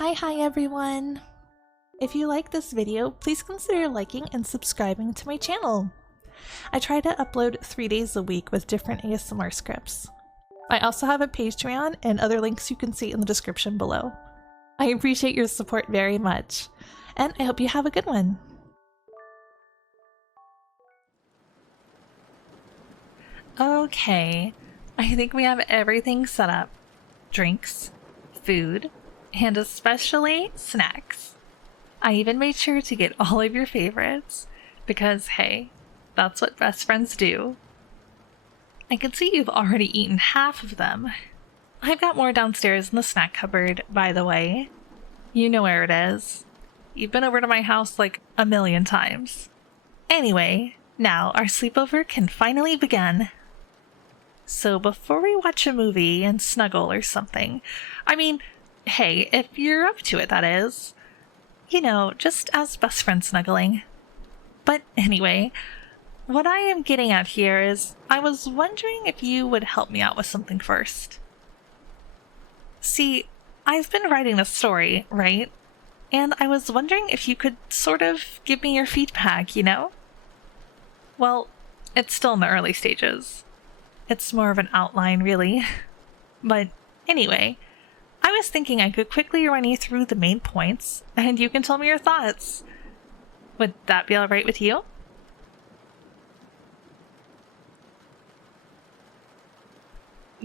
Hi everyone! If you like this video, please consider liking and subscribing to my channel. I try to upload 3 days a week with different ASMR scripts. I also have a Patreon and other links you can see in the description below. I appreciate your support very much, and I hope you have a good one. Okay, I think we have everything set up. Drinks, food, and especially snacks. I even made sure to get all of your favorites, because hey, that's what best friends do. I can see you've already eaten half of them. I've got more downstairs in the snack cupboard, by the way. You know where it is. You've been over to my house like a million times. Anyway, now our sleepover can finally begin. So before we watch a movie and snuggle or something, I mean, hey, if you're up to it, that is. You know, just as best friends snuggling. But anyway, what I am getting at here is I was wondering if you would help me out with something first. See, I've been writing a story, right? And I was wondering if you could sort of give me your feedback, you know? Well, it's still in the early stages. It's more of an outline, really. But anyway, I was thinking I could quickly run you through the main points, and you can tell me your thoughts. Would that be alright with you?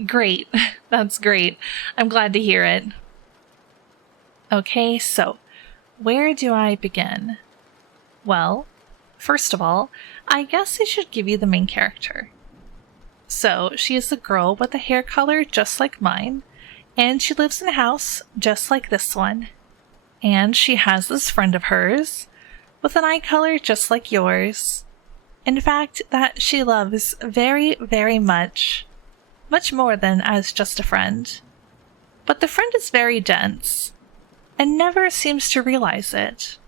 Great. That's great. I'm glad to hear it. Okay, so where do I begin? Well, first of all, I guess I should give you the main character. So, she is a girl with a hair color just like mine, and she lives in a house just like this one. And she has this friend of hers with an eye color just like yours. In fact, that she loves very, very much. Much more than as just a friend. But the friend is very dense, and never seems to realize it.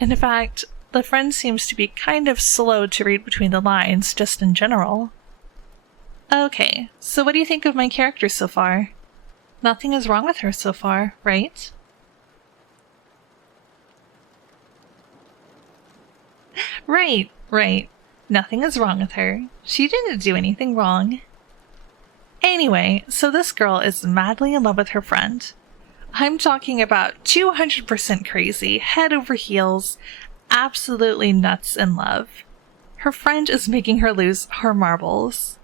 In fact, the friend seems to be kind of slow to read between the lines just in general. Okay, so what do you think of my character so far? Nothing is wrong with her so far, right? Right. Nothing is wrong with her. She didn't do anything wrong. Anyway, so this girl is madly in love with her friend. I'm talking about 200% crazy, head over heels, absolutely nuts in love. Her friend is making her lose her marbles.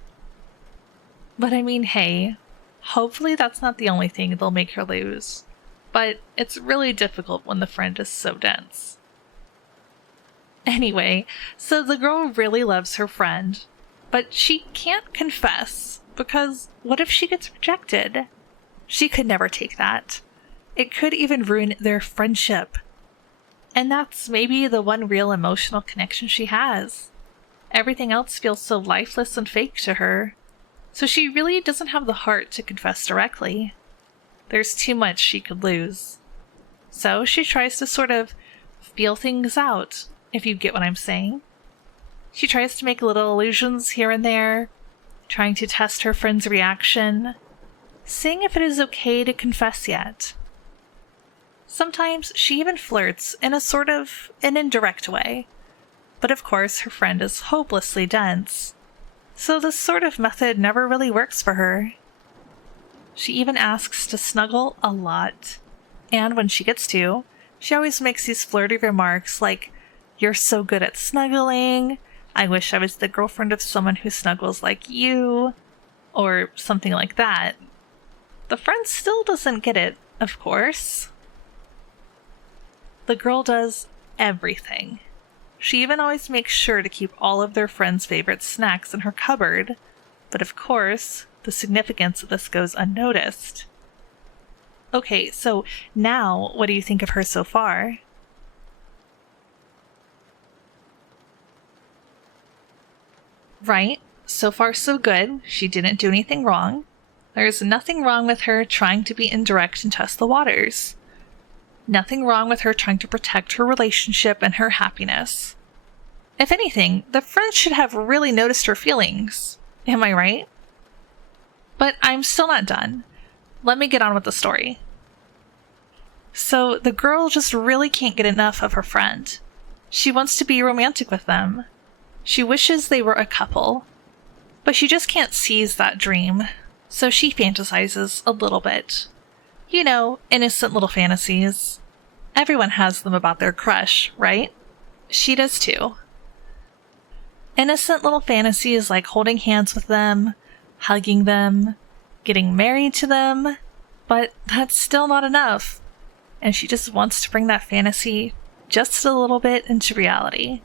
But I mean, hey, hopefully that's not the only thing that'll make her lose. But it's really difficult when the friend is so dense. Anyway, so the girl really loves her friend, but she can't confess, because what if she gets rejected? She could never take that. It could even ruin their friendship. And that's maybe the one real emotional connection she has. Everything else feels so lifeless and fake to her. So she really doesn't have the heart to confess directly. There's too much she could lose. So she tries to sort of feel things out, if you get what I'm saying. She tries to make little allusions here and there, trying to test her friend's reaction, seeing if it is okay to confess yet. Sometimes she even flirts in a sort of an indirect way, but of course her friend is hopelessly dense. So this sort of method never really works for her. She even asks to snuggle a lot. And when she gets to, she always makes these flirty remarks like, "You're so good at snuggling. I wish I was the girlfriend of someone who snuggles like you." Or something like that. The friend still doesn't get it, of course. The girl does everything. She even always makes sure to keep all of their friends' favorite snacks in her cupboard, but of course, the significance of this goes unnoticed. Okay, so now what do you think of her so far? Right, so far so good. She didn't do anything wrong. There's nothing wrong with her trying to be indirect and test the waters. Nothing wrong with her trying to protect her relationship and her happiness. If anything, the friend should have really noticed her feelings. Am I right? But I'm still not done. Let me get on with the story. So the girl just really can't get enough of her friend. She wants to be romantic with them. She wishes they were a couple. But she just can't seize that dream, so she fantasizes a little bit. You know, innocent little fantasies. Everyone has them about their crush, right? She does too. Innocent little fantasies like holding hands with them, hugging them, getting married to them, but that's still not enough. And she just wants to bring that fantasy just a little bit into reality.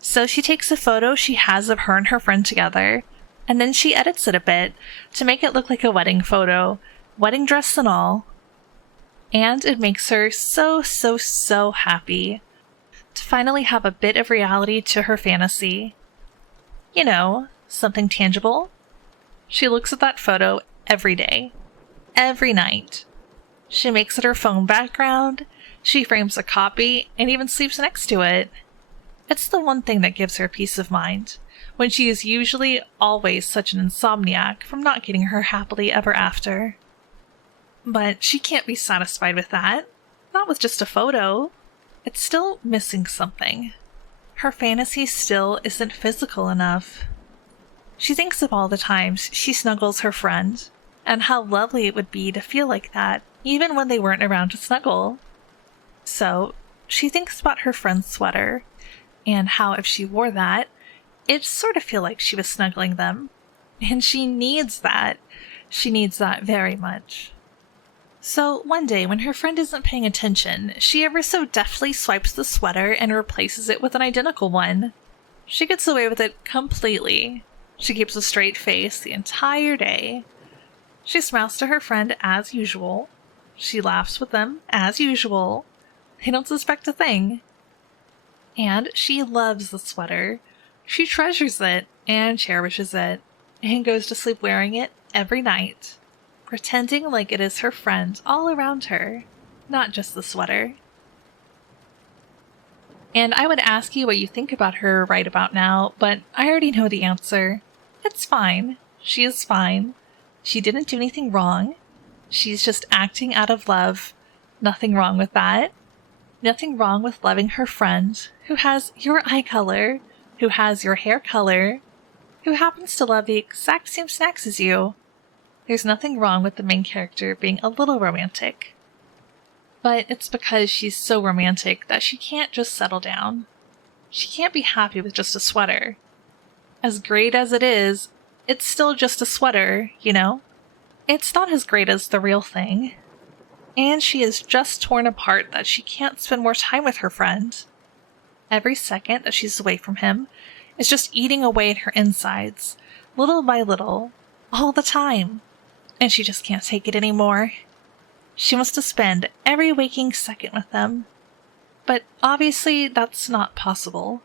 So she takes a photo she has of her and her friend together, and then she edits it a bit to make it look like a wedding photo, wedding dress and all. And it makes her so happy to finally have a bit of reality to her fantasy. You know, something tangible. She looks at that photo every day, every night. She makes it her phone background, she frames a copy, and even sleeps next to it. It's the one thing that gives her peace of mind, when she is usually always such an insomniac from not getting her happily ever after. But she can't be satisfied with that. Not with just a photo. It's still missing something. Her fantasy still isn't physical enough. She thinks of all the times she snuggles her friend, and how lovely it would be to feel like that, even when they weren't around to snuggle. So, she thinks about her friend's sweater, and how if she wore that, it'd sort of feel like she was snuggling them. And she needs that. She needs that very much. So one day, when her friend isn't paying attention, she ever so deftly swipes the sweater and replaces it with an identical one. She gets away with it completely. She keeps a straight face the entire day. She smiles to her friend as usual. She laughs with them as usual. They don't suspect a thing. And she loves the sweater. She treasures it and cherishes it, and goes to sleep wearing it every night, pretending like it is her friend all around her, not just the sweater. And I would ask you what you think about her right about now, but I already know the answer. It's fine. She is fine. She didn't do anything wrong. She's just acting out of love. Nothing wrong with that. Nothing wrong with loving her friend, who has your eye color, who has your hair color, who happens to love the exact same snacks as you. There's nothing wrong with the main character being a little romantic. But it's because she's so romantic that she can't just settle down. She can't be happy with just a sweater. As great as it is, it's still just a sweater, you know? It's not as great as the real thing. And she is just torn apart that she can't spend more time with her friend. Every second that she's away from him is just eating away at her insides, little by little, all the time. And she just can't take it anymore. She wants to spend every waking second with them. But obviously that's not possible.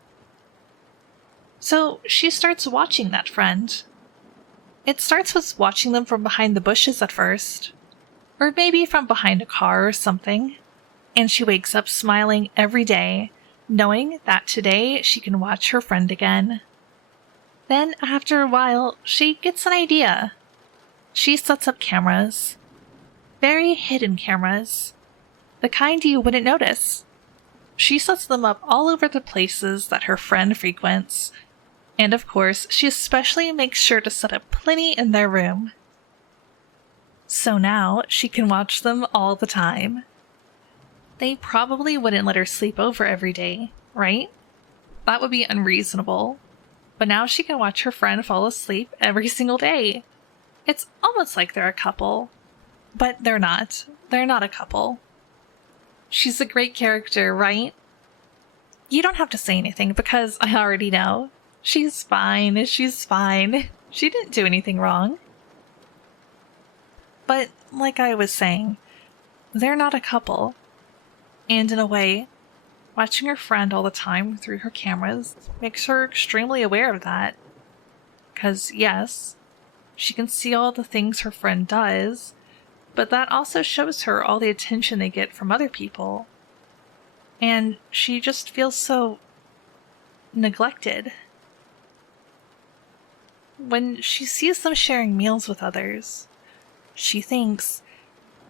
So she starts watching that friend. It starts with watching them from behind the bushes at first. Or maybe from behind a car or something. And she wakes up smiling every day, knowing that today she can watch her friend again. Then, after a while, she gets an idea. She sets up cameras. Very hidden cameras. The kind you wouldn't notice. She sets them up all over the places that her friend frequents. And of course, she especially makes sure to set up plenty in their room. So now she can watch them all the time. They probably wouldn't let her sleep over every day, right? That would be unreasonable. But now she can watch her friend fall asleep every single day. It's almost like they're a couple. But they're not. They're not a couple. She's a great character, right? You don't have to say anything because I already know. She's fine. She's fine. She didn't do anything wrong. But, like I was saying, they're not a couple. And in a way, watching her friend all the time through her cameras makes her extremely aware of that. Because, yes, she can see all the things her friend does, but that also shows her all the attention they get from other people. And she just feels so neglected. When she sees them sharing meals with others, she thinks,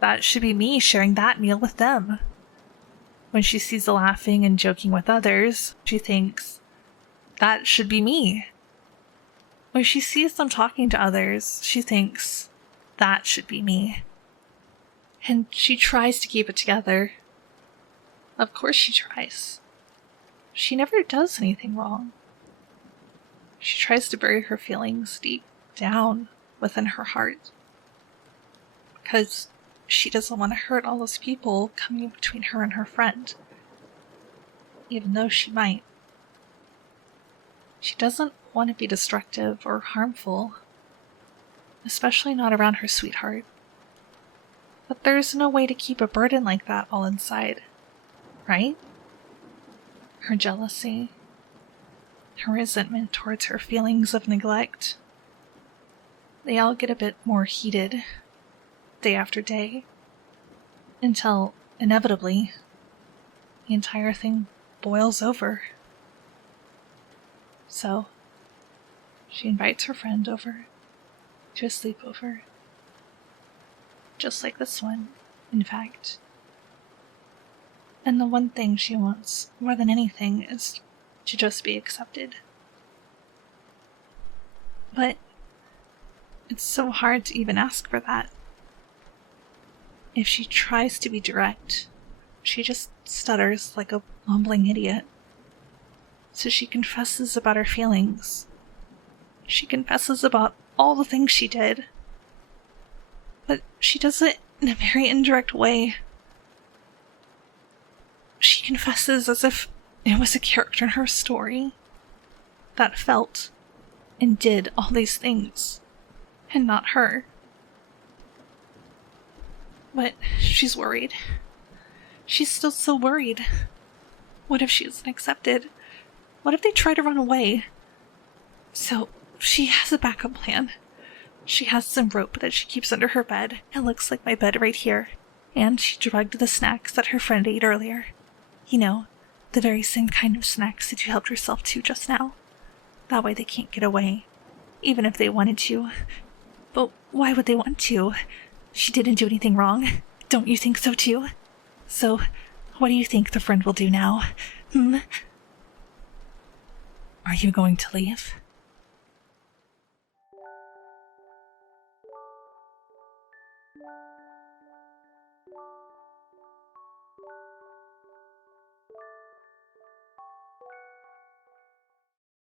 that should be me sharing that meal with them. When she sees the laughing and joking with others, she thinks, that should be me. When she sees them talking to others, she thinks, that should be me. And she tries to keep it together. Of course she tries. She never does anything wrong. She tries to bury her feelings deep down within her heart. Because she doesn't want to hurt all those people coming between her and her friend. Even though she might. She doesn't want to be destructive or harmful. Especially not around her sweetheart. But there's no way to keep a burden like that all inside. Right? Her jealousy, her resentment towards her feelings of neglect, they all get a bit more heated day after day, until, inevitably, the entire thing boils over. So, she invites her friend over to a sleepover. Just like this one, in fact. And the one thing she wants more than anything is to just be accepted. But it's so hard to even ask for that. If she tries to be direct, she just stutters like a mumbling idiot. So she confesses about her feelings. She confesses about all the things she did. But she does it in a very indirect way. She confesses as if it was a character in her story that felt and did all these things, and not her. But she's worried. She's still so worried. What if she isn't accepted? What if they try to run away? So she has a backup plan. She has some rope that she keeps under her bed. It looks like my bed right here. And she drugged the snacks that her friend ate earlier. You know, the very same kind of snacks that you helped yourself to just now. That way they can't get away, even if they wanted to. But why would they want to? She didn't do anything wrong. Don't you think so too? So, what do you think the friend will do now? Are you going to leave?